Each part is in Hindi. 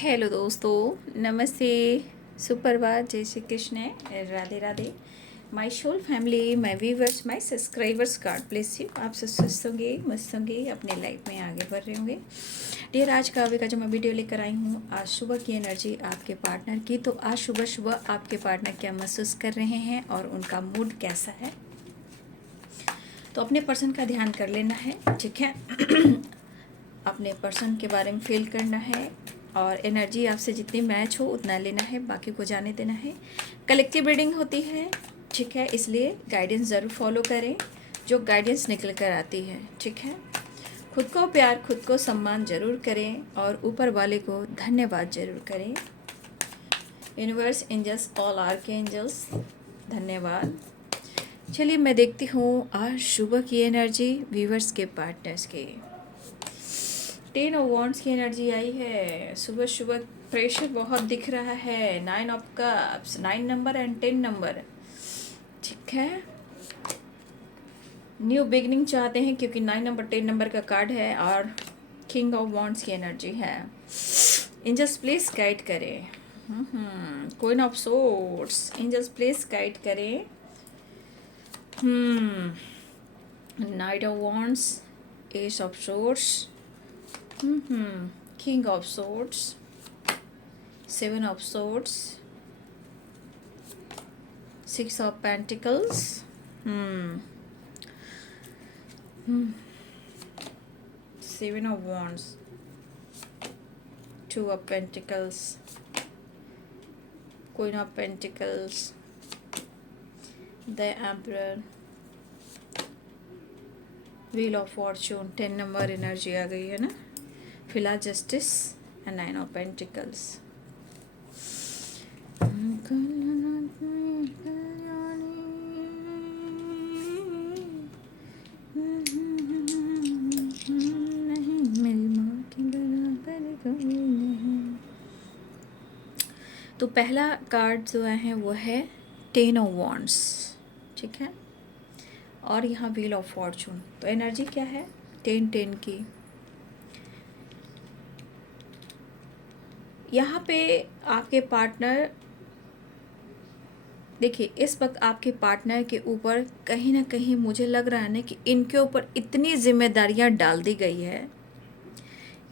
हेलो दोस्तों, नमस्ते, सुप्रभात, जय Shri Krishna, Radhe Radhe. My soul family, my viewers, my subscribers, God bless you. आप सब स्वस्थ होंगे, मस्त होंगे, अपने लाइफ में आगे बढ़ रहे होंगे। डियर, आज का का जो मैं वीडियो लेकर आई हूँ, आज सुबह की एनर्जी आपके पार्टनर की। तो आज सुबह सुबह आपके पार्टनर क्या महसूस कर रहे हैं और उनका मूड कैसा है, तो अपने पर्सन का ध्यान कर लेना है, ठीक है। अपने पर्सन के बारे में फील करना है और एनर्जी आपसे जितनी मैच हो उतना लेना है, बाकी को जाने देना है। कलेक्टिव रीडिंग होती है, ठीक है, इसलिए गाइडेंस ज़रूर फॉलो करें जो गाइडेंस निकल कर आती है, ठीक है। खुद को प्यार, खुद को सम्मान ज़रूर करें और ऊपर वाले को धन्यवाद ज़रूर करें। यूनिवर्स, एंजल्स, ऑल आर्कएंजल्स, धन्यवाद। चलिए मैं देखती हूँ आज सुबह की एनर्जी व्यूवर्स के पार्टनर्स के। 10 ऑफ वॉन्ड्स की एनर्जी आई है सुबह सुबह। प्रेशर बहुत दिख रहा है। 9 of cups, 9 number and 10 number, ठीक है। न्यू बिगनिंग चाहते हैं क्योंकि 9 नंबर 10 नंबर का कार्ड है और किंग ऑफ वॉन्ड्स की एनर्जी है। एंजल्स प्लीज गाइड करें। Queen of swords, angels please guide करें। Knight of wands, ace of swords, King of Swords, 7 of Swords, 6 of Pentacles, 7 of Wands, 2 of Pentacles, Queen of Pentacles, the Emperor, Wheel of Fortune, 10 number energy आ गई है ना फिलहाल। Justice and 9 of pentacles. तो पहला कार्ड जो है वो है 10 ऑफ वॉन्ड्स, ठीक है, और यहाँ व्हील ऑफ फॉर्चून। तो एनर्जी क्या है 10-10 की। यहाँ पे आपके पार्टनर, देखिए इस वक्त आपके पार्टनर के ऊपर कहीं ना कहीं मुझे लग रहा है ना कि इनके ऊपर इतनी जिम्मेदारियाँ डाल दी गई है।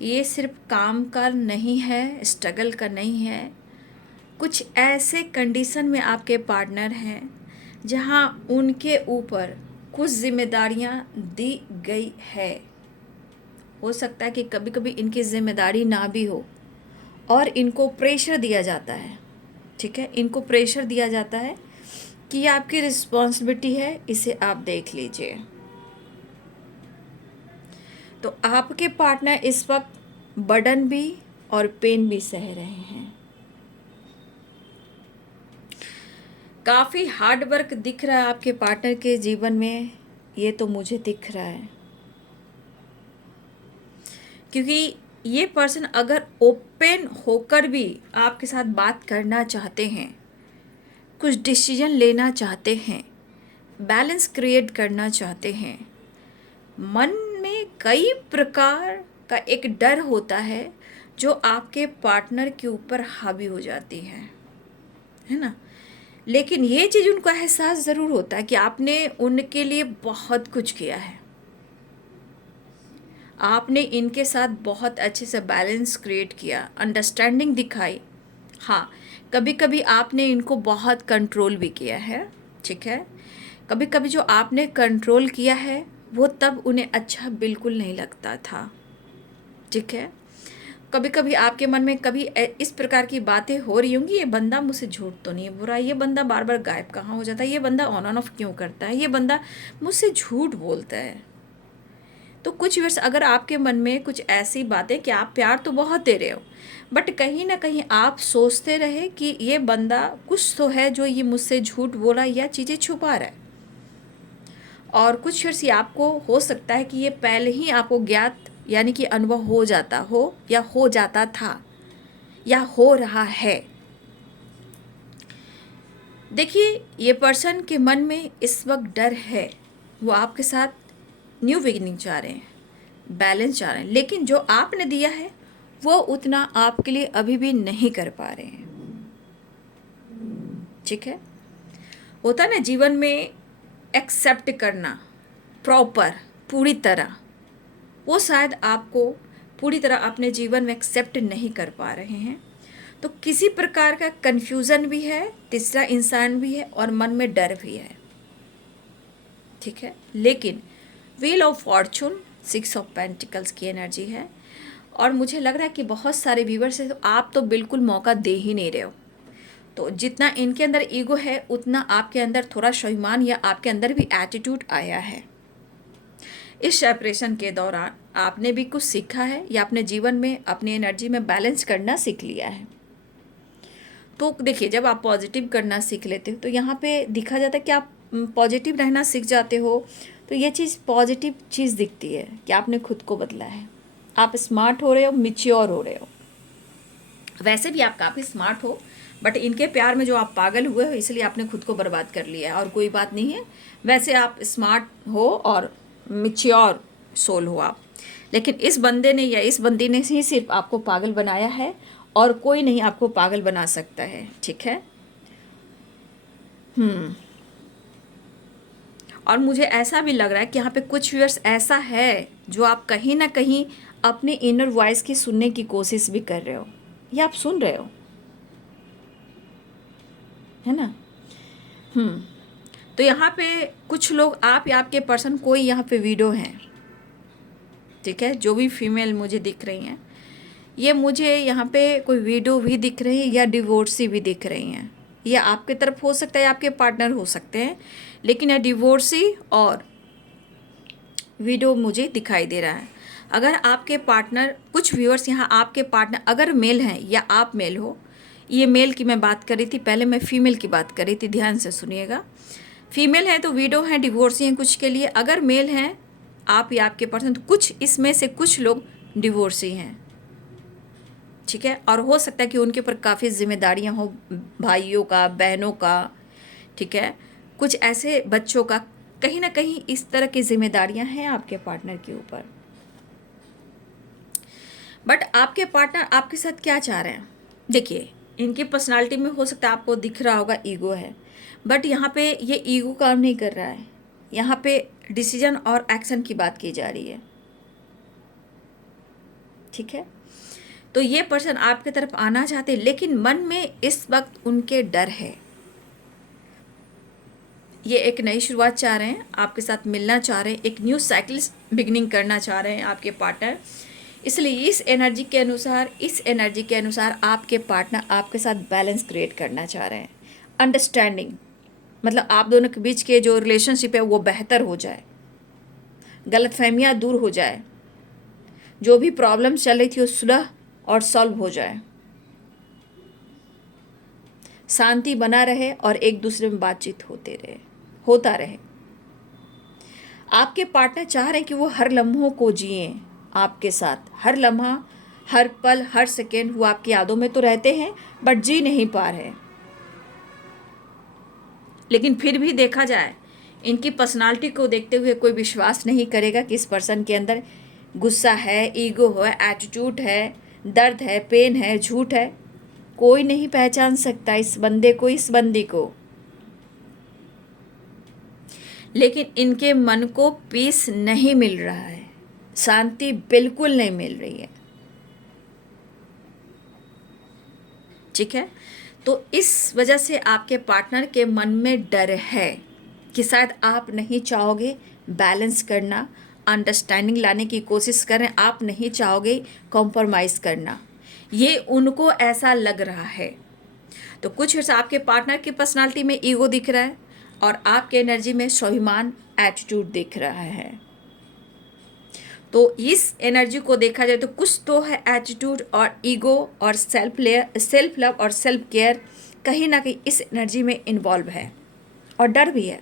ये सिर्फ काम का नहीं है, स्ट्रगल का नहीं है। कुछ ऐसे कंडीशन में आपके पार्टनर हैं जहाँ उनके ऊपर कुछ जिम्मेदारियाँ दी गई है। हो सकता है कि कभी कभी इनकी जिम्मेदारी ना भी हो और इनको प्रेशर दिया जाता है, ठीक है। इनको प्रेशर दिया जाता है कि ये आपकी रिस्पॉन्सिबिलिटी है, इसे आप देख लीजिए। तो आपके पार्टनर इस वक्त बर्डन भी और पेन भी सह रहे हैं। काफ़ी हार्ड वर्क दिख रहा है आपके पार्टनर के जीवन में, ये तो मुझे दिख रहा है। क्योंकि ये पर्सन अगर ओपन होकर भी आपके साथ बात करना चाहते हैं, कुछ डिसीजन लेना चाहते हैं, बैलेंस क्रिएट करना चाहते हैं, मन में कई प्रकार का एक डर होता है जो आपके पार्टनर के ऊपर हावी हो जाती है ना। लेकिन ये चीज़ उनको एहसास ज़रूर होता है कि आपने उनके लिए बहुत कुछ किया है, आपने इनके साथ बहुत अच्छे से बैलेंस क्रिएट किया, अंडरस्टैंडिंग दिखाई। हाँ, कभी कभी आपने इनको बहुत कंट्रोल भी किया है, ठीक है। कभी कभी जो आपने कंट्रोल किया है वो तब उन्हें अच्छा बिल्कुल नहीं लगता था, ठीक है। कभी कभी आपके मन में कभी इस प्रकार की बातें हो रही होंगी, ये बंदा मुझसे झूठ तो नहीं बोल रहा, ये बंदा बार बार गायब कहाँ हो जाता है, ये बंदा ऑन एंड ऑफ क्यों करता है, ये बंदा मुझसे झूठ बोलता है। तो कुछ वर्ष अगर आपके मन में कुछ ऐसी बातें कि आप प्यार तो बहुत दे रहे हो, बट कहीं ना कहीं आप सोचते रहे कि ये बंदा कुछ तो है जो ये मुझसे झूठ बोला या चीज़ें छुपा रहा है। और कुछ वर्ष आपको हो सकता है कि ये पहले ही आपको ज्ञात यानी कि अनुभव हो जाता हो या हो जाता था या हो रहा है। देखिए ये पर्सन के मन में इस वक्त डर है, वो आपके साथ न्यू बिगिनिंग चाह रहे हैं, बैलेंस चाह रहे हैं, लेकिन जो आपने दिया है वो उतना आपके लिए अभी भी नहीं कर पा रहे हैं। ठीक है, होता है ना जीवन में एक्सेप्ट करना प्रॉपर, पूरी तरह, वो शायद आपको पूरी तरह अपने जीवन में एक्सेप्ट नहीं कर पा रहे हैं। तो किसी प्रकार का कन्फ्यूज़न भी है, तीसरा इंसान भी है और मन में डर भी है। ठीक है, लेकिन wheel of Fortune 6 of pentacles की एनर्जी है और मुझे लग रहा है कि बहुत सारे व्यूवर्स हैं, तो आप तो बिल्कुल मौका दे ही नहीं रहे हो। तो जितना इनके अंदर ईगो है उतना आपके अंदर थोड़ा स्वाभिमान या आपके अंदर भी एटीट्यूड आया है। इस सेपरेशन के दौरान आपने भी कुछ सीखा है या अपने जीवन में अपनी एनर्जी में बैलेंस करना सीख लिया है। तो देखिए, जब आप पॉजिटिव करना सीख लेते हो तो यहाँ पे दिखा जाता है कि आप पॉजिटिव रहना सीख जाते हो। तो ये चीज़ पॉजिटिव चीज़ दिखती है कि आपने खुद को बदला है, आप स्मार्ट हो रहे हो, मिच्योर हो रहे हो। वैसे भी आप काफ़ी स्मार्ट हो, बट इनके प्यार में जो आप पागल हुए हो इसलिए आपने खुद को बर्बाद कर लिया है, और कोई बात नहीं है। वैसे आप स्मार्ट हो और मिच्योर सोल हो आप, लेकिन इस बंदे ने या इस बंदी ने ही सिर्फ आपको पागल बनाया है और कोई नहीं आपको पागल बना सकता है। ठीक है, और मुझे ऐसा भी लग रहा है कि यहाँ पे कुछ व्यूअर्स ऐसा है जो आप कहीं ना कहीं अपने इनर वॉइस की सुनने की कोशिश भी कर रहे हो या आप सुन रहे हो, है ना। तो यहाँ पे कुछ लोग, आप या आपके पर्सन, कोई यहाँ पे वीडियो हैं। ठीक है, जो भी फीमेल मुझे दिख रही हैं, ये मुझे यहाँ पे कोई वीडियो भी दिख रही है या डिवोर्सी भी दिख रही हैं। ये आपके तरफ हो सकता है या आपके पार्टनर हो सकते हैं, लेकिन ये डिवोर्सी और वीडियो मुझे दिखाई दे रहा है। अगर आपके पार्टनर, कुछ व्यूअर्स यहाँ आपके पार्टनर अगर मेल हैं या आप मेल हो, ये मेल की मैं बात कर रही थी, पहले मैं फीमेल की बात कर रही थी, ध्यान से सुनिएगा। फीमेल है तो वीडियो हैं, डिवोर्सी हैं कुछ के लिए। अगर मेल हैं आप या आपके पर्सन, तो कुछ इसमें से कुछ लोग डिवोर्सी हैं। ठीक है, और हो सकता है कि उनके ऊपर काफ़ी जिम्मेदारियां हो, भाइयों का, बहनों का। ठीक है, कुछ ऐसे बच्चों का, कहीं ना कहीं इस तरह की जिम्मेदारियां हैं आपके पार्टनर के ऊपर। बट आपके पार्टनर आपके साथ क्या चाह रहे हैं? देखिए, इनकी पर्सनालिटी में हो सकता है आपको दिख रहा होगा ईगो है, बट यहाँ पे ये ईगो काम नहीं कर रहा है। यहाँ पे डिसीजन और एक्शन की बात की जा रही है। ठीक है, तो ये पर्सन आपकी तरफ आना चाहते, लेकिन मन में इस वक्त उनके डर है। ये एक नई शुरुआत चाह रहे हैं, आपके साथ मिलना चाह रहे हैं, एक न्यू साइकिल बिगनिंग करना चाह रहे हैं आपके पार्टनर। इसलिए इस एनर्जी के अनुसार आपके पार्टनर आपके साथ बैलेंस क्रिएट करना चाह रहे हैं। अंडरस्टैंडिंग, मतलब आप दोनों के बीच के जो रिलेशनशिप है वो बेहतर हो जाए, गलतफहमियां दूर हो जाए, जो भी प्रॉब्लम चल रही थी वो सुलह और सॉल्व हो जाए, शांति बना रहे और एक दूसरे में बातचीत होता रहे। आपके पार्टनर चाह रहे हैं कि वो हर लम्हों को जिए आपके साथ, हर लम्हा, हर पल, हर सेकेंड वो आपकी यादों में तो रहते हैं बट जी नहीं पा रहे। लेकिन फिर भी देखा जाए, इनकी पर्सनालिटी को देखते हुए कोई विश्वास नहीं करेगा कि इस पर्सन के अंदर गुस्सा है, ईगो है, एटीट्यूड है, दर्द है, पेन है, झूठ है। कोई नहीं पहचान सकता इस बंदे को, इस बंदी को। लेकिन इनके मन को पीस नहीं मिल रहा है, शांति बिल्कुल नहीं मिल रही है। ठीक है, तो इस वजह से आपके पार्टनर के मन में डर है कि शायद आप नहीं चाहोगे बैलेंस करना, अंडरस्टैंडिंग लाने की कोशिश करें, आप नहीं चाहोगे कॉम्प्रोमाइज़ करना, ये उनको ऐसा लग रहा है। तो कुछ आपके पार्टनर की पर्सनालिटी में ईगो दिख रहा है और आपके एनर्जी में स्वाभिमान, एटीट्यूड दिख रहा है। तो इस एनर्जी को देखा जाए तो कुछ तो है एटीट्यूड और ईगो और सेल्फ लव और सेल्फ केयर कहीं ना कहीं इस एनर्जी में इन्वॉल्व है, और डर भी है।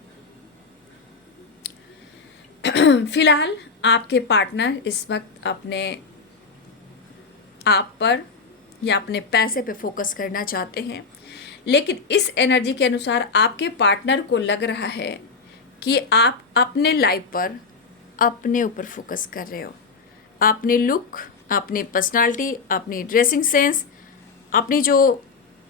फिलहाल आपके पार्टनर इस वक्त अपने आप पर या अपने पैसे पे फोकस करना चाहते हैं, लेकिन इस एनर्जी के अनुसार आपके पार्टनर को लग रहा है कि आप अपने लाइफ पर, अपने ऊपर फोकस कर रहे हो, अपने लुक, अपनी पर्सनालिटी, अपनी ड्रेसिंग सेंस, अपनी जो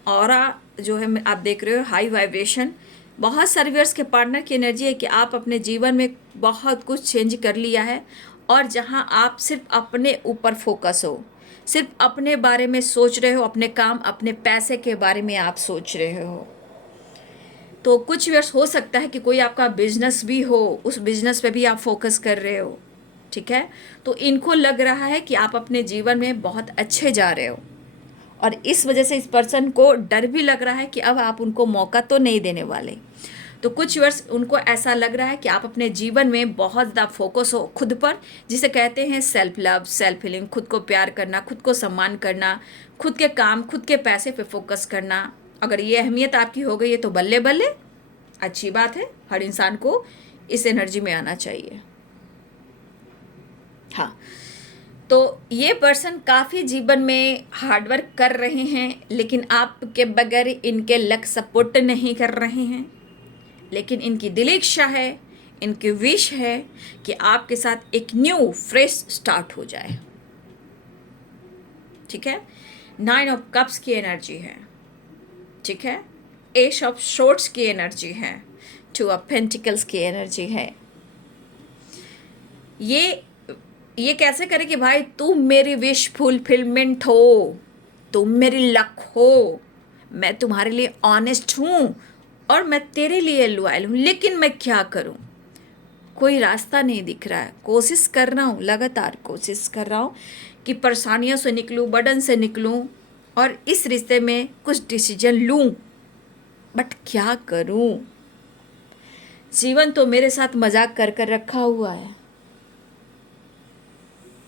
ऑरा जो है आप देख रहे हो हाई वाइब्रेशन, बहुत सारे व्यूअर्स के पार्टनर की एनर्जी है कि आप अपने जीवन में बहुत कुछ चेंज कर लिया है, और जहां आप सिर्फ अपने ऊपर फोकस हो, सिर्फ अपने बारे में सोच रहे हो, अपने काम अपने पैसे के बारे में आप सोच रहे हो। तो कुछ व्यूअर्स हो सकता है कि कोई आपका बिजनेस भी हो, उस बिजनेस पे भी आप फोकस कर रहे हो, ठीक है। तो इनको लग रहा है कि आप अपने जीवन में बहुत अच्छे जा रहे हो, और इस वजह से इस पर्सन को डर भी लग रहा है कि अब आप उनको मौका तो नहीं देने वाले। तो कुछ वर्ष उनको ऐसा लग रहा है कि आप अपने जीवन में बहुत ज़्यादा फोकस हो खुद पर, जिसे कहते हैं सेल्फ लव, सेल्फ हीलिंग, खुद को प्यार करना, खुद को सम्मान करना, खुद के काम खुद के पैसे पे फोकस करना। अगर ये अहमियत आपकी हो गई है तो बल्ले बल्ले, अच्छी बात है, हर इंसान को इस एनर्जी में आना चाहिए। हाँ, तो ये पर्सन काफ़ी जीवन में हार्डवर्क कर रहे हैं, लेकिन आपके बगैर इनके लक सपोर्ट नहीं कर रहे हैं। लेकिन इनकी दिल इच्छा है, इनकी विश है कि आपके साथ एक न्यू फ्रेश स्टार्ट हो जाए, ठीक है। 9 ऑफ कप्स की एनर्जी है, ठीक है। एस ऑफ शॉर्ट्स की एनर्जी है, 2 ऑफ पेंटिकल्स की एनर्जी है। ये कैसे करे कि भाई तुम मेरी विश फुलफिलमेंट हो, तुम मेरी लक हो, मैं तुम्हारे लिए ऑनेस्ट हूँ और मैं तेरे लिए लॉयल हूँ, लेकिन मैं क्या करूँ, कोई रास्ता नहीं दिख रहा है। कोशिश कर रहा हूँ, लगातार कोशिश कर रहा हूँ कि परेशानियों से निकलूँ, बर्डन से निकलूँ और इस रिश्ते में कुछ डिसीजन लूँ, बट क्या करूँ, जीवन तो मेरे साथ मजाक कर कर रखा हुआ है,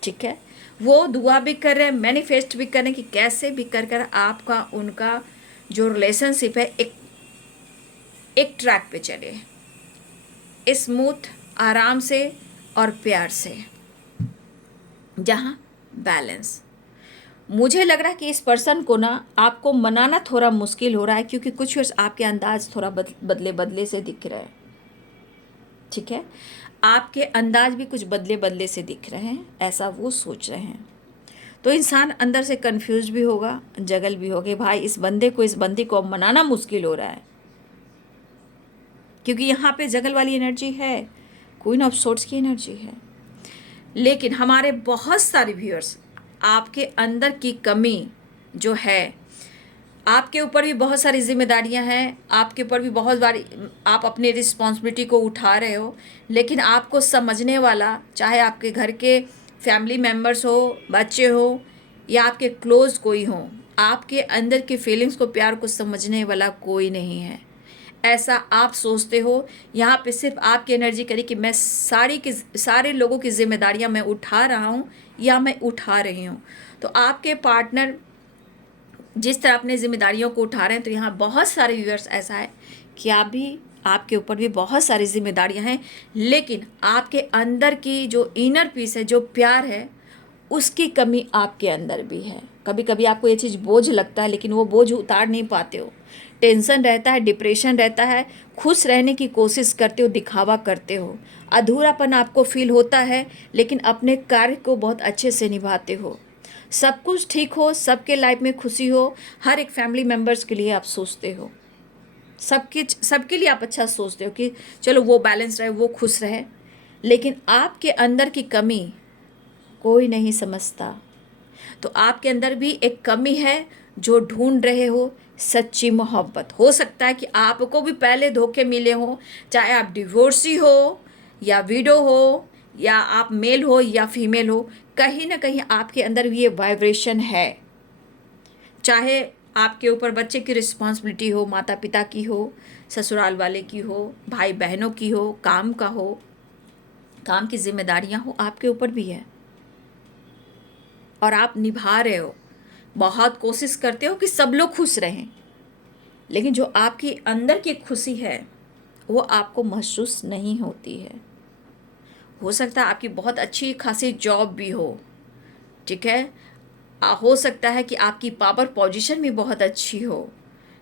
ठीक है। वो दुआ भी कर रहे हैं, मैनिफेस्ट भी कर रहे हैं कि कैसे भी कर कर आपका उनका जो रिलेशनशिप है एक ट्रैक पे चले, स्मूथ, आराम से और प्यार से, जहाँ बैलेंस। मुझे लग रहा है कि इस पर्सन को ना आपको मनाना थोड़ा मुश्किल हो रहा है, क्योंकि कुछ वर्ष आपके अंदाज थोड़ा बदले बदले से दिख रहे हैं, ठीक है। आपके अंदाज भी कुछ बदले बदले से दिख रहे हैं, ऐसा वो सोच रहे हैं। तो इंसान अंदर से कंफ्यूज भी होगा, जगल भी होगा, भाई इस बंदे को, इस बंदी को अब मनाना मुश्किल हो रहा है, क्योंकि यहाँ पे जगल वाली एनर्जी है, क्वीन ऑफ सोर्ड्स की एनर्जी है। लेकिन हमारे बहुत सारे व्यूअर्स, आपके अंदर की कमी जो है, आपके ऊपर भी बहुत सारी जिम्मेदारियां हैं, आपके ऊपर भी बहुत बारी आप अपनी रिस्पॉन्सिबिलिटी को उठा रहे हो, लेकिन आपको समझने वाला, चाहे आपके घर के फैमिली मेम्बर्स हो, बच्चे हो या आपके क्लोज कोई हो, आपके अंदर की फीलिंग्स को, प्यार को समझने वाला कोई नहीं है, ऐसा आप सोचते हो। यहाँ पे सिर्फ आपकी एनर्जी करी कि मैं सारे लोगों की जिम्मेदारियाँ मैं उठा रहा हूँ या मैं उठा रही हूँ। तो आपके पार्टनर जिस तरह अपनी जिम्मेदारियों को उठा रहे हैं, तो यहाँ बहुत सारे व्यूअर्स ऐसा है कि आपके ऊपर भी बहुत सारी जिम्मेदारियाँ हैं, लेकिन आपके अंदर की जो इनर पीस है, जो प्यार है, उसकी कमी आपके अंदर भी है। कभी कभी आपको ये चीज़ बोझ लगता है, लेकिन वो बोझ उतार नहीं पाते हो, टेंशन रहता है, डिप्रेशन रहता है, खुश रहने की कोशिश करते हो, दिखावा करते हो, अधूरापन आपको फील होता है, लेकिन अपने कार्य को बहुत अच्छे से निभाते हो, सब कुछ ठीक हो, सबके लाइफ में खुशी हो, हर एक फैमिली मेम्बर्स के लिए आप सोचते हो, सबके लिए आप अच्छा सोचते हो कि चलो वो बैलेंस रहे, वो खुश रहे, लेकिन आपके अंदर की कमी कोई नहीं समझता। तो आपके अंदर भी एक कमी है जो ढूंढ रहे हो, सच्ची मोहब्बत। हो सकता है कि आपको भी पहले धोखे मिले हो, चाहे आप डिवोर्सी हो या विडो हो या आप मेल हो या फीमेल हो, कहीं ना कहीं आपके अंदर भी ये वाइब्रेशन है। चाहे आपके ऊपर बच्चे की रिस्पॉन्सिबिलिटी हो, माता पिता की हो, ससुराल वाले की हो, भाई बहनों की हो, काम का हो, काम की जिम्मेदारियां हो, आपके ऊपर भी है और आप निभा रहे हो, बहुत कोशिश करते हो कि सब लोग खुश रहें, लेकिन जो आपकी अंदर की खुशी है वो आपको महसूस नहीं होती है। हो सकता है आपकी बहुत अच्छी खासी जॉब भी हो, ठीक है, हो सकता है कि आपकी पावर पोजीशन भी बहुत अच्छी हो,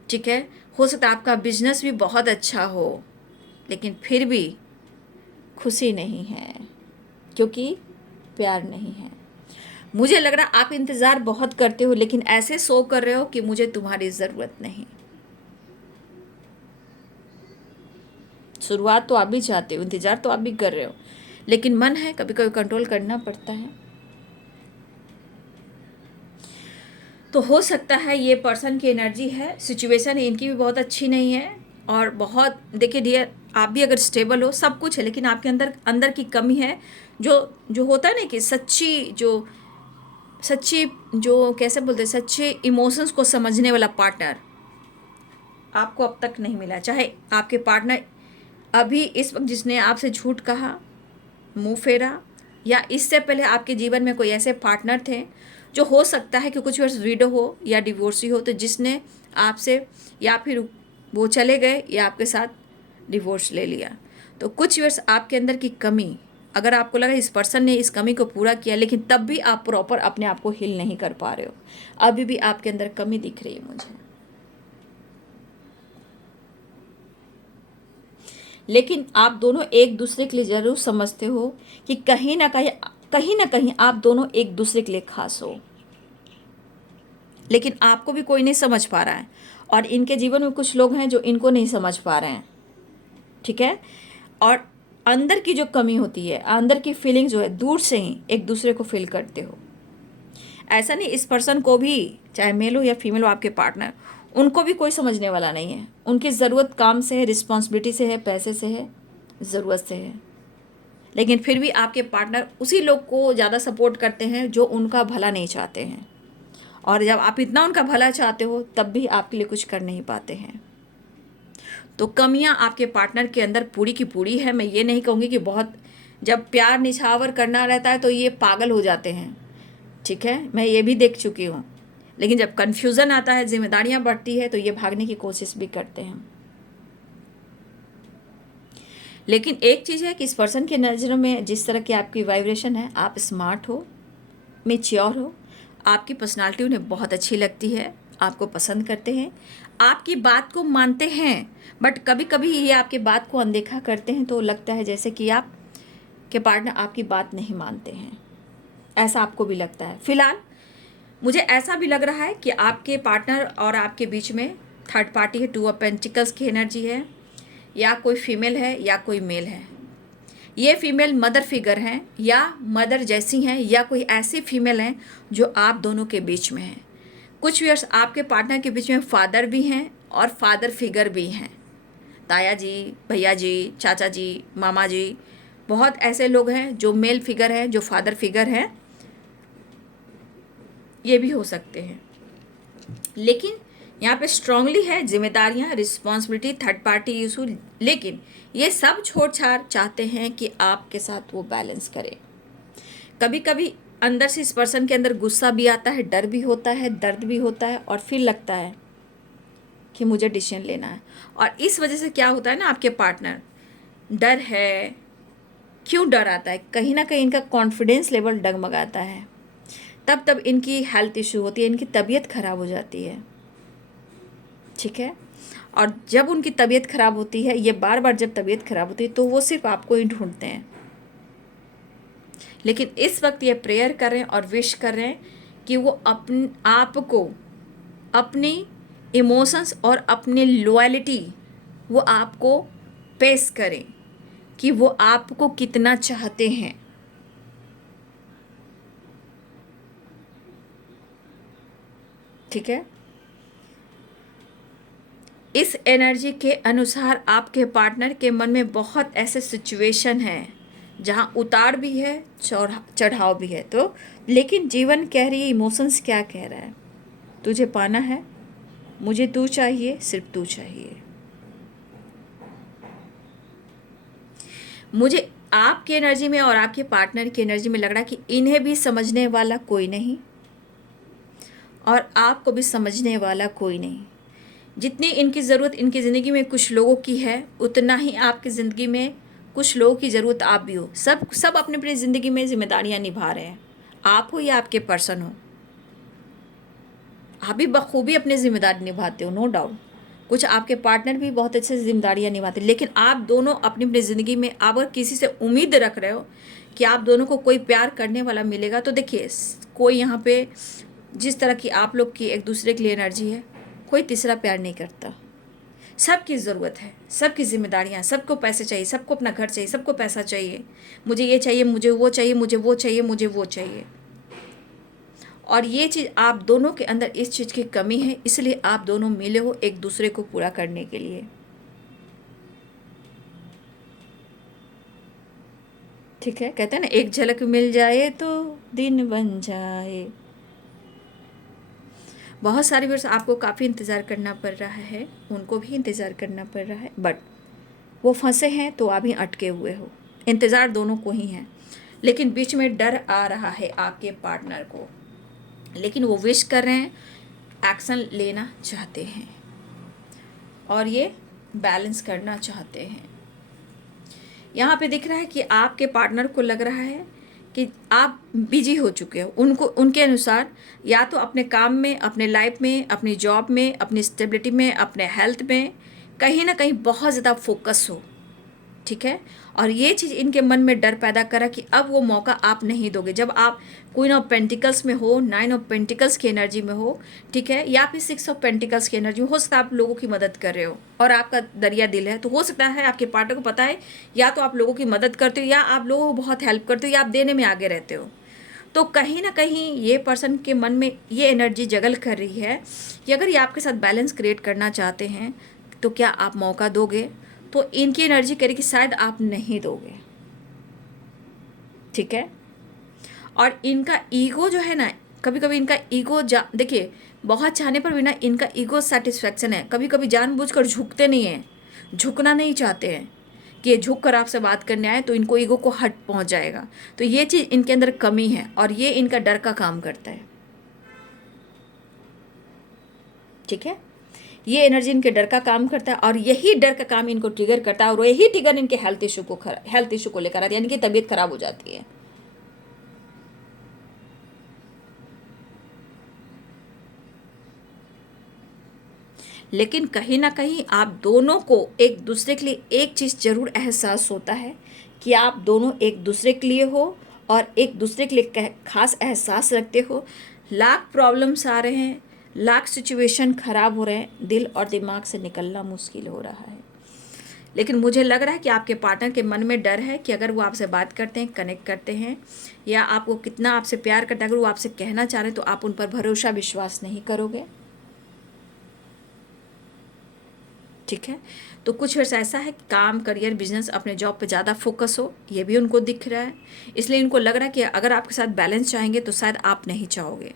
ठीक है, हो सकता है आपका बिजनेस भी बहुत अच्छा हो, लेकिन फिर भी खुशी नहीं है, क्योंकि प्यार नहीं है। मुझे लग रहा है आप इंतज़ार बहुत करते हो, लेकिन ऐसे शो कर रहे हो कि मुझे तुम्हारी ज़रूरत नहीं। शुरुआत तो आप भी चाहते हो, इंतज़ार तो आप भी कर रहे हो, लेकिन मन है कभी कभी कंट्रोल करना पड़ता है। तो हो सकता है ये पर्सन की एनर्जी है, सिचुएशन इनकी भी बहुत अच्छी नहीं है, और बहुत, देखिए डियर, आप भी अगर स्टेबल हो, सब कुछ है, लेकिन आपके अंदर अंदर की कमी है। जो जो होता है ना कि सच्ची जो कैसे बोलते हैं, सच्चे इमोशंस को समझने वाला पार्टनर आपको अब तक नहीं मिला। चाहे आपके पार्टनर अभी इस वक्त जिसने आपसे झूठ कहा, मुंह फेरा, या इससे पहले आपके जीवन में कोई ऐसे पार्टनर थे जो हो सकता है कि कुछ वर्ष विडो हो या डिवोर्सी हो, तो जिसने आपसे, या फिर वो चले गए या आपके साथ डिवोर्स ले लिया। तो कुछ वर्ष आपके अंदर की कमी, अगर आपको लगा इस पर्सन ने इस कमी को पूरा किया, लेकिन तब भी आप प्रॉपर अपने आप को हील नहीं कर पा रहे हो, अभी भी आपके अंदर कमी दिख रही है मुझे। लेकिन आप दोनों एक दूसरे के लिए ज़रूर समझते हो कि कहीं ना कहीं आप दोनों एक दूसरे के लिए खास हो, लेकिन आपको भी कोई नहीं समझ पा रहा है, और इनके जीवन में कुछ लोग हैं जो इनको नहीं समझ पा रहे हैं। ठीक है, और अंदर की जो कमी होती है, अंदर की फीलिंग जो है, दूर से ही एक दूसरे को फील करते हो। ऐसा नहीं, इस पर्सन को भी, चाहे मेल हो या फीमेल हो आपके पार्टनर, उनको भी कोई समझने वाला नहीं है। उनकी ज़रूरत काम से है, रिस्पॉन्सिबिलिटी से है, पैसे से है, ज़रूरत से है, लेकिन फिर भी आपके पार्टनर उसी लोग को ज़्यादा सपोर्ट करते हैं जो उनका भला नहीं चाहते हैं, और जब आप इतना उनका भला चाहते हो तब भी आपके लिए कुछ कर नहीं पाते हैं। तो कमियां आपके पार्टनर के अंदर पूरी की पूरी है। मैं ये नहीं कहूँगी कि बहुत, जब प्यार निछावर करना रहता है तो ये पागल हो जाते हैं, ठीक है, मैं ये भी देख चुकी हूँ, लेकिन जब कन्फ्यूज़न आता है, जिम्मेदारियाँ बढ़ती है, तो ये भागने की कोशिश भी करते हैं। लेकिन एक चीज़ है कि इस पर्सन की नज़रों में जिस तरह की आपकी वाइब्रेशन है, आप स्मार्ट हो, मैच्योर हो, आपकी पर्सनालिटी उन्हें बहुत अच्छी लगती है, आपको पसंद करते हैं, आपकी बात को मानते हैं, बट कभी कभी ये आपकी बात को अनदेखा करते हैं, तो लगता है जैसे कि आप के पार्टनर आपकी बात नहीं मानते हैं, ऐसा आपको भी लगता है। फिलहाल मुझे ऐसा भी लग रहा है कि आपके पार्टनर और आपके बीच में थर्ड पार्टी है, 2 ऑफ पेंटिकल्स की एनर्जी है, या कोई फीमेल है या कोई मेल है। ये फीमेल मदर फिगर हैं, या मदर जैसी हैं, या कोई ऐसी फीमेल हैं जो आप दोनों के बीच में हैं। कुछ व्यूअर्स आपके पार्टनर के बीच में फादर भी हैं और फादर फिगर भी हैं, ताया जी, भैया जी, चाचा जी, मामा जी, बहुत ऐसे लोग हैं जो मेल फिगर हैं, जो फादर फिगर हैं, ये भी हो सकते हैं। लेकिन यहाँ पे स्ट्रांगली है जिम्मेदारियाँ, रिस्पॉन्सिबिलिटी, थर्ड पार्टी इशू, लेकिन ये सब छोड़ छाड़ चाहते हैं कि आपके साथ वो बैलेंस करें। कभी कभी अंदर से इस पर्सन के अंदर गुस्सा भी आता है, डर भी होता है, दर्द भी होता है, और फिर लगता है कि मुझे डिसीजन लेना है। और इस वजह से क्या होता है ना, आपके पार्टनर, डर है, क्यों डर आता है, कहीं ना कहीं इनका कॉन्फिडेंस लेवल डगमगाता है, तब इनकी हेल्थ इशू होती है, इनकी तबीयत खराब हो जाती है। ठीक है, और जब उनकी तबीयत खराब होती है, ये बार बार जब तबीयत खराब होती है, तो वो सिर्फ आपको ही ढूंढते हैं। लेकिन इस वक्त ये प्रेयर कर रहे हैं और विश कर रहे हैं कि वो आपको अपनी इमोशंस और अपनी लॉयल्टी वो आपको पेश करें कि वो आपको कितना चाहते हैं। ठीक है, इस एनर्जी के अनुसार आपके पार्टनर के मन में बहुत ऐसे सिचुएशन हैं जहाँ उतार भी है, चढ़ाव भी है। तो लेकिन जीवन कह रही है, इमोशंस क्या कह रहा है, तुझे पाना है, मुझे तू चाहिए, सिर्फ तू चाहिए। मुझे आपकी एनर्जी में और आपके पार्टनर की एनर्जी में लग रहा है कि इन्हें भी समझने वाला कोई नहीं और आपको भी समझने वाला कोई नहीं। जितनी इनकी ज़रूरत इनकी ज़िंदगी में कुछ लोगों की है, उतना ही आपकी ज़िंदगी में कुछ लोगों की ज़रूरत आप भी हो। सब अपनी अपनी ज़िंदगी में जिम्मेदारियां निभा रहे हैं, आप हो या आपके पर्सन हो, आप भी बखूबी अपनी जिम्मेदारी निभाते हो, नो डाउट। कुछ आपके पार्टनर भी बहुत अच्छे से जिम्मेदारियाँ निभाते हैं, लेकिन आप दोनों अपनी अपनी ज़िंदगी में अगर किसी से उम्मीद रख रहे हो कि आप दोनों को कोई प्यार करने वाला मिलेगा, तो देखिए कोई यहाँ पे जिस तरह की आप लोग की एक दूसरे के लिए एनर्जी है, कोई तीसरा प्यार नहीं करता। सबकी ज़रूरत है, सबकी जिम्मेदारियाँ, सबको पैसे चाहिए, सबको अपना घर चाहिए, सबको पैसा चाहिए, मुझे ये चाहिए, मुझे वो चाहिए, मुझे वो चाहिए, मुझे वो चाहिए। और ये चीज़ आप दोनों के अंदर इस चीज़ की कमी है, इसलिए आप दोनों मिले हो एक दूसरे को पूरा करने के लिए। ठीक है, कहते हैं ना, एक झलक मिल जाए तो दिन बन जाए। बहुत सारे व्यूअर्स आपको काफ़ी इंतज़ार करना पड़ रहा है, उनको भी इंतज़ार करना पड़ रहा है, बट वो फंसे हैं तो अभी अटके हुए हो। इंतज़ार दोनों को ही है, लेकिन बीच में डर आ रहा है आपके पार्टनर को, लेकिन वो विश कर रहे हैं, एक्शन लेना चाहते हैं और ये बैलेंस करना चाहते हैं। यहाँ पे दिख रहा है कि आपके पार्टनर को लग रहा है कि आप बिजी हो चुके हो, उनको उनके अनुसार या तो अपने काम में, अपने लाइफ में, अपनी जॉब में, अपनी स्टेबिलिटी में, अपने हेल्थ में कहीं ना कहीं बहुत ज़्यादा फोकस हो। ठीक है, और ये चीज़ इनके मन में डर पैदा करा कि अब वो मौका आप नहीं दोगे। जब आप क्वीन ऑफ पेंटिकल्स में हो, 9 ऑफ पेंटिकल्स की एनर्जी में हो, ठीक है, या फिर 6 ऑफ पेंटिकल्स की एनर्जी में हो सकता है आप लोगों की मदद कर रहे हो और आपका दरिया दिल है, तो हो सकता है आपके पार्टनर को पता है या तो आप लोगों की मदद करते हो या आप लोगों को बहुत हेल्प करते हो या आप देने में आगे रहते हो। तो कहीं ना कहीं ये पर्सन के मन में ये एनर्जी जगल कर रही है कि अगर ये आपके साथ बैलेंस क्रिएट करना चाहते हैं तो क्या आप मौका दोगे। तो इनकी एनर्जी कह रही कि शायद आप नहीं दोगे। ठीक है, और इनका ईगो जो है ना, कभी कभी इनका ईगो देखिए, बहुत चाहने पर भी ना इनका ईगो सेटिस्फैक्शन है, कभी कभी जानबूझकर झुकते नहीं हैं, झुकना नहीं चाहते हैं कि ये झुक कर आपसे बात करने आए तो इनको ईगो को हट पहुंच जाएगा। तो ये चीज़ इनके अंदर कमी है और ये इनका डर का काम करता है। ठीक है, ये एनर्जी इनके डर का काम करता है और यही डर का काम इनको ट्रिगर करता है और यही ट्रिगर इनके हेल्थ इशू को लेकर आती है, यानी कि तबीयत खराब हो जाती है। लेकिन कहीं ना कहीं आप दोनों को एक दूसरे के लिए एक चीज़ जरूर एहसास होता है कि आप दोनों एक दूसरे के लिए हो और एक दूसरे के लिए खास एहसास रखते हो। लाख प्रॉब्लम्स आ रहे हैं, लाख सिचुएशन ख़राब हो रहे हैं, दिल और दिमाग से निकलना मुश्किल हो रहा है, लेकिन मुझे लग रहा है कि आपके पार्टनर के मन में डर है कि अगर वो आपसे बात करते हैं, कनेक्ट करते हैं या आपको कितना आपसे प्यार करता है, अगर वो आपसे कहना चाह रहे हैं तो आप उन पर भरोसा विश्वास नहीं करोगे। ठीक है, तो कुछ वर्ष ऐसा है कि काम, करियर, बिजनेस, अपने जॉब पे ज़्यादा फोकस हो, ये भी उनको दिख रहा है, इसलिए इनको लग रहा है कि अगर आपके साथ बैलेंस चाहेंगे तो शायद आप नहीं चाहोगे।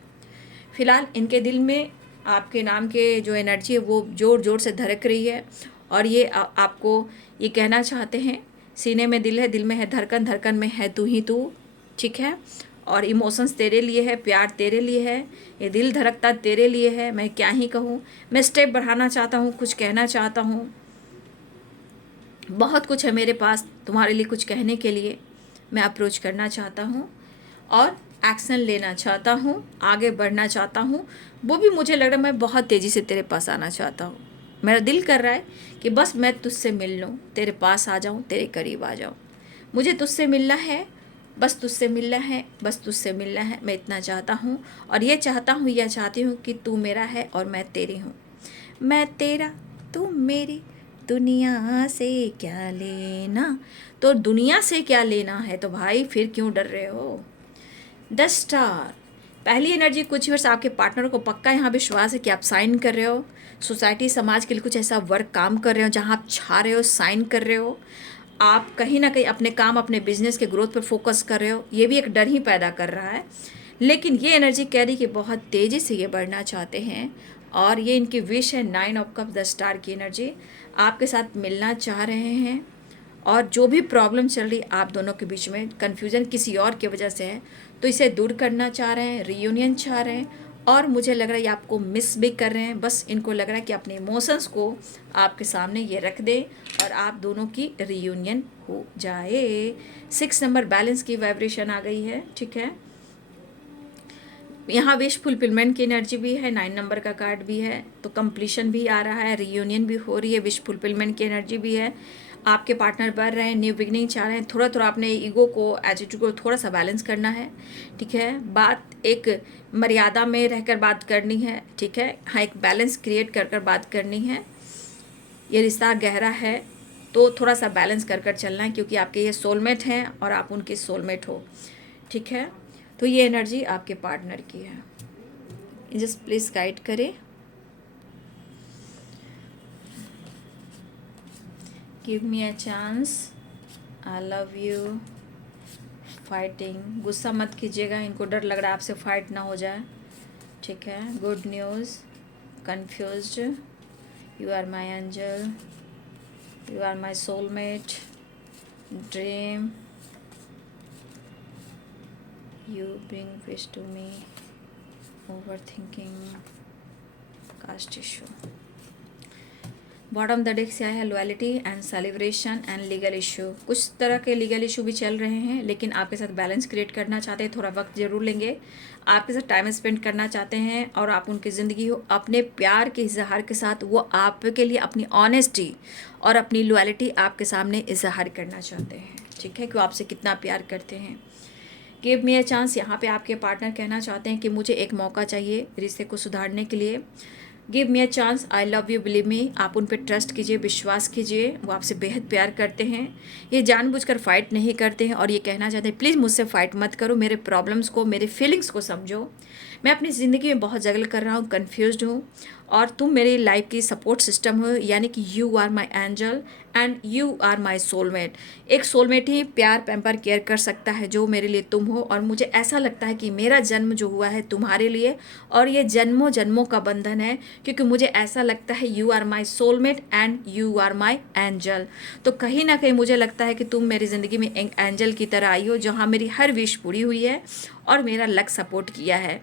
फिलहाल इनके दिल में आपके नाम के जो एनर्जी है वो ज़ोर ज़ोर से धड़क रही है और ये आपको ये कहना चाहते हैं, सीने में दिल है, दिल में है धड़कन, धड़कन में है तू ही तू। ठीक है, और इमोशंस तेरे लिए है, प्यार तेरे लिए है, ये दिल धड़कता तेरे लिए है। मैं क्या ही कहूँ, मैं स्टेप बढ़ाना चाहता हूँ, कुछ कहना चाहता हूँ, बहुत कुछ है मेरे पास तुम्हारे लिए कुछ कहने के लिए। मैं अप्रोच करना चाहता हूँ और एक्शन लेना चाहता हूँ, आगे बढ़ना चाहता हूँ। वो भी मुझे लग रहा है मैं बहुत तेज़ी से तेरे पास आना चाहता हूँ। मेरा दिल कर रहा है कि बस मैं तुझसे मिल लूँ, तेरे पास आ जाऊँ, तेरे करीब आ जाऊँ। मुझे तुझसे मिलना है, बस तुझसे मिलना है, बस तुझसे मिलना है। मैं इतना चाहता हूँ और ये चाहता हूँ या चाहती हूँ कि तू मेरा है और मैं तेरी हूँ। मैं तेरा, तू मेरी, दुनिया से क्या लेना। तो दुनिया से क्या लेना है तो भाई फिर क्यों डर रहे हो। 10 स्टार पहली एनर्जी, कुछ वर्ष आपके पार्टनर को पक्का यहाँ विश्वास है कि आप साइन कर रहे हो, सोसाइटी समाज के लिए कुछ ऐसा वर्क काम कर रहे हो जहाँ आप छा रहे हो, साइन कर रहे हो। आप कहीं ना कहीं अपने काम, अपने बिजनेस के ग्रोथ पर फोकस कर रहे हो, ये भी एक डर ही पैदा कर रहा है। लेकिन ये एनर्जी कह रही कि बहुत तेज़ी से ये बढ़ना चाहते हैं और ये इनकी विश है। 9 ऑफ कप, 10 स्टार की एनर्जी, आपके साथ मिलना चाह रहे हैं और जो भी प्रॉब्लम चल रही आप दोनों के बीच में, कन्फ्यूज़न किसी और की वजह से है, तो इसे दूर करना चाह रहे हैं, रीयूनियन चाह रहे हैं। और मुझे लग रहा है ये आपको मिस भी कर रहे हैं, बस इनको लग रहा है कि अपने इमोशंस को आपके सामने ये रख दें और आप दोनों की रीयूनियन हो जाए। 6 नंबर बैलेंस की वाइब्रेशन आ गई है। ठीक है, यहाँ विश फुलफिलमेंट की एनर्जी भी है, 9 नंबर का कार्ड भी है, तो कंप्लीशन भी आ रहा है, रियूनियन भी हो रही है, विश फुलफिलमेंट की एनर्जी भी है। आपके पार्टनर बढ़ रहे हैं, न्यू बिगनिंग चाह रहे हैं। थोड़ा थोड़ा अपने ईगो को, एटीट्यूड को थोड़ा सा बैलेंस करना है, ठीक है। बात एक मर्यादा में रहकर बात करनी है, ठीक है। हाँ, एक बैलेंस क्रिएट कर कर बात करनी है। ये रिश्ता गहरा है तो थोड़ा सा बैलेंस कर कर चलना है, क्योंकि आपके ये सोलमेट हैं और आप उनके सोलमेट हो, ठीक है। तो ये एनर्जी आपके पार्टनर की है, जस्ट प्लीज़ गाइड करें। Give me a chance, I love you, fighting. गुस्सा मत कीजिएगा, इनको डर लग रहा है आपसे फाइट ना हो जाए, ठीक है। Good news, confused, you are my angel, you are my soulmate, dream, you bring peace to me, overthinking, caste issue। Bottom the deck से आया है loyalty and celebration and legal issue. कुछ तरह के लीगल इशू भी चल रहे हैं, लेकिन आपके साथ बैलेंस क्रिएट करना चाहते हैं, थोड़ा वक्त जरूर लेंगे, आपके साथ टाइम स्पेंड करना चाहते हैं, और आप उनकी ज़िंदगी हो अपने प्यार के इजहार के साथ। वो आपके लिए अपनी ऑनेस्टी और अपनी लॉयल्टी आपके सामने इजहार करना चाहते हैं, ठीक है, कि वो आपसे कितना प्यार करते हैं। गिव मी अ चांस, यहाँ पे आपके पार्टनर कहना चाहते हैं कि मुझे एक मौका चाहिए रिश्ते को सुधारने के लिए। Give me a chance, I love you, believe me. आप उन पर ट्रस्ट कीजिए, विश्वास कीजिए, वो आपसे बेहद प्यार करते हैं। ये जानबूझकर फाइट नहीं करते हैं, और ये कहना चाहते हैं प्लीज़ मुझसे फाइट मत करो, मेरे प्रॉब्लम्स को, मेरे फीलिंग्स को समझो। मैं अपनी ज़िंदगी में बहुत जगल कर रहा हूँ, कन्फ्यूज्ड हूँ, और तुम मेरी लाइफ की सपोर्ट सिस्टम हो, यानी कि you are my angel and you are my soulmate. एक सोलमेट ही प्यार पैम्पर केयर कर सकता है जो मेरे लिए तुम हो, और मुझे ऐसा लगता है कि मेरा जन्म जो हुआ है तुम्हारे लिए, और ये जन्मों जन्मों का बंधन है, क्योंकि मुझे ऐसा लगता है you are my soulmate and you are my angel. तो कहीं ना कहीं मुझे लगता है कि तुम मेरी ज़िंदगी में एक एंजल की तरह आई हो, जहाँ मेरी हर विश पूरी हुई है और मेरा लक सपोर्ट किया है।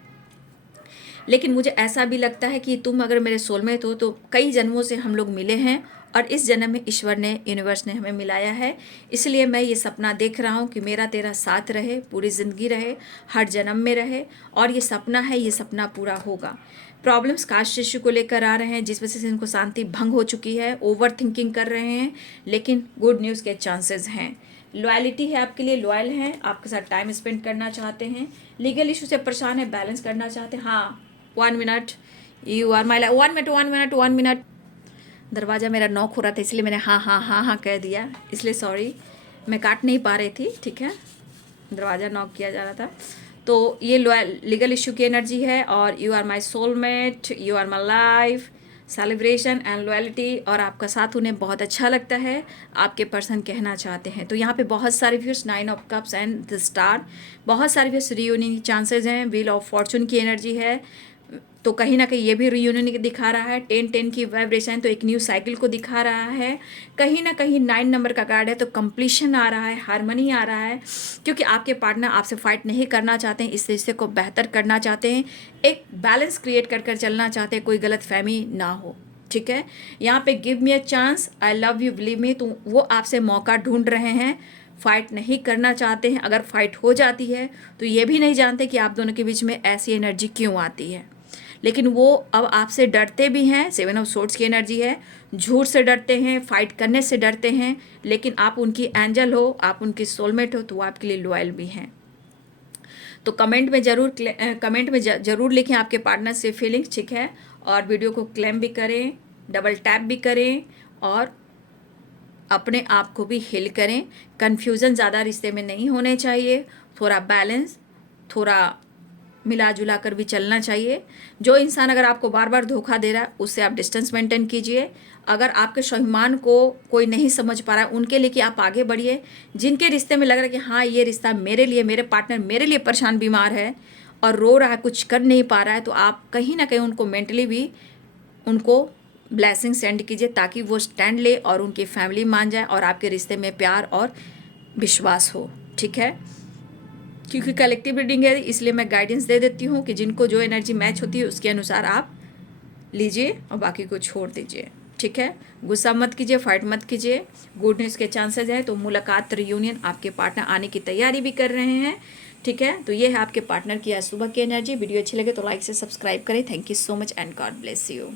लेकिन मुझे ऐसा भी लगता है कि तुम अगर मेरे सोलमेट हो तो कई जन्मों से हम लोग मिले हैं, और इस जन्म में ईश्वर ने, यूनिवर्स ने हमें मिलाया है। इसलिए मैं ये सपना देख रहा हूँ कि मेरा तेरा साथ रहे, पूरी ज़िंदगी रहे, हर जन्म में रहे, और ये सपना है, ये सपना पूरा होगा। प्रॉब्लम्स कास्ट इश्यू को लेकर आ रहे हैं, जिस वजह से इनको शांति भंग हो चुकी है, ओवर थिंकिंग कर रहे हैं, लेकिन गुड न्यूज़ के चांसेस हैं। लॉयल्टी है आपके लिए, लॉयल हैं, आपके साथ टाइम स्पेंड करना चाहते हैं। लीगल इशू से परेशान है, बैलेंस करना चाहते हैं। हाँ, 1 minute, you are my life, 1 minute. दरवाज़ा मेरा नॉक हो रहा था, इसलिए मैंने हाँ हाँ हाँ हाँ कह दिया, इसलिए सॉरी, मैं काट नहीं पा रही थी, ठीक है, दरवाज़ा नॉक किया जा रहा था। तो ये लीगल इशू की एनर्जी है, और you are my soulmate, you are my life, celebration and loyalty, और आपका साथ उन्हें बहुत अच्छा लगता है, आपके पर्सन कहना चाहते हैं। तो यहाँ पे बहुत सारे viewers, 9 of cups and the star, बहुत सारे व्यूअर्स रियूनियन चांसेस हैं, व्हील ऑफ फॉर्चून की एनर्जी है, तो कहीं ना कहीं ये भी रियूनियन दिखा रहा है। 10-10 की वाइब्रेशन, तो एक न्यू साइकिल को दिखा रहा है। कहीं ना कहीं 9 नंबर का कार्ड है, तो कंप्लीशन आ रहा है, हारमनी आ रहा है, क्योंकि आपके पार्टनर आपसे फाइट नहीं करना चाहते हैं, इस रिश्ते को बेहतर करना चाहते हैं, एक बैलेंस क्रिएट कर कर चलना चाहते हैं, कोई गलत फहमी ना हो, ठीक है। यहाँ पे give me a chance, I love you, believe me, तो वो आपसे मौका ढूंढ रहे हैं, फाइट नहीं करना चाहते हैं। अगर फाइट हो जाती है तो ये भी नहीं जानते कि आप दोनों के बीच में ऐसी एनर्जी क्यों आती है, लेकिन वो अब आपसे डरते भी हैं। 7 ऑफ सोर्ड्स की एनर्जी है, झूठ से डरते हैं, फाइट करने से डरते हैं, लेकिन आप उनकी एंजल हो, आप उनकी सोलमेट हो, तो वो आपके लिए लॉयल भी हैं। तो कमेंट में ज़रूर लिखें आपके पार्टनर से फीलिंग्स, ठीक है, और वीडियो को क्लेम भी करें, डबल टैप भी करें, और अपने आप को भी हील करें। कन्फ्यूज़न ज़्यादा रिश्ते में नहीं होने चाहिए, थोड़ा बैलेंस, थोड़ा मिला जुला कर भी चलना चाहिए। जो इंसान अगर आपको बार बार धोखा दे रहा है, उससे आप डिस्टेंस मेंटेन कीजिए। अगर आपके स्वाभिमान को कोई नहीं समझ पा रहा है, उनके लिए कि आप आगे बढ़िए। जिनके रिश्ते में लग रहा है कि हाँ ये रिश्ता मेरे लिए, मेरे पार्टनर मेरे लिए परेशान बीमार है और रो रहा है, कुछ कर नहीं पा रहा है, तो आप कहीं ना कहीं उनको मेंटली भी उनको ब्लेसिंग सेंड कीजिए, ताकि वो स्टैंड ले और उनकी फैमिली मान जाए और आपके रिश्ते में प्यार और विश्वास हो, ठीक है। क्योंकि कलेक्टिव रीडिंग है, इसलिए मैं गाइडेंस दे देती हूँ कि जिनको जो एनर्जी मैच होती है उसके अनुसार आप लीजिए और बाकी को छोड़ दीजिए, ठीक है। गुस्सा मत कीजिए, फाइट मत कीजिए। गुड न्यूज़ के चांसेस है, तो मुलाकात, रियूनियन, आपके पार्टनर आने की तैयारी भी कर रहे हैं, ठीक है। तो ये है आपके पार्टनर की आज सुबह की एनर्जी। वीडियो अच्छी लगे तो लाइक से सब्सक्राइब करें। Thank you so much and God bless you.